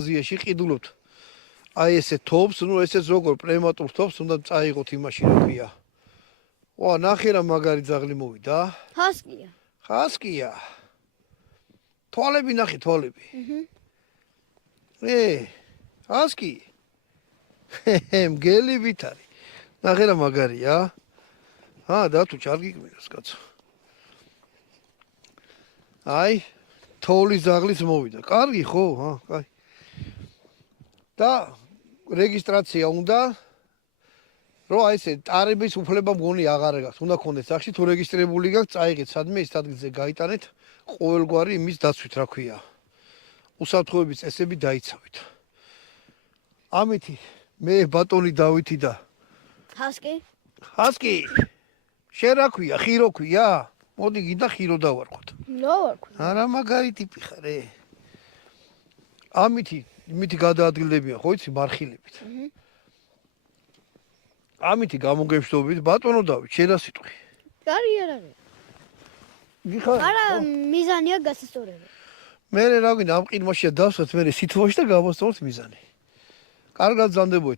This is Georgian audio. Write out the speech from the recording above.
აზიაში ყიდულობთ. აი ესე თობს, ნუ ესეც როგორ პნევმატურ თობს, უნდა წაიღოთ იმაში რა ქვია. ვა, ნახე რა მაგარი ძაღლი მოვიდა. ჰასკია. ჰასკია. თვალები ნახე, თვალები. ჰასკი. მგელი ვითარი. ნახე რა მაგარია. და თუ ჩარ გიგმიროს კაცო. აი, თოვლის ძაღლიც მოვიდა. კარგი ხო? კაი. და რეგისტრაცია უნდა რომ აი ესე ტარების უფლება მგონი აღარ გაქვს. უნდა გქონდეს სახში თუ რეგისტრირებული გაქვს, წაიღეთ სადმე ის ადგილზე გაიტანეთ ყოველგვარი იმის დაცვით, რა ქვია. უსაფრთხოების წესები დაიცავით. ამითი მე ბატონი დავითი და ჰასკი. შენ რა ქვია? ხირო ქვია? მოდი გინდა ხირო დავარქოთ. დავარქოთ. არა მაგარი ტიპი ხარ. ამითი გადაადგილდებიან, ხო იცი, მარხილებით. ამითი გამოგეშტობით, ბატონო დავით, შენ რა სიტყვი? კარი არ არის. გიხარ? არა, მიზანია გასასწორება. მე რა გვინდა ამ ყიდმაშია დავსვათ, მე სიტყვაში და გავასწოროთ მიზანი. კარგად ზანდებოდეთ.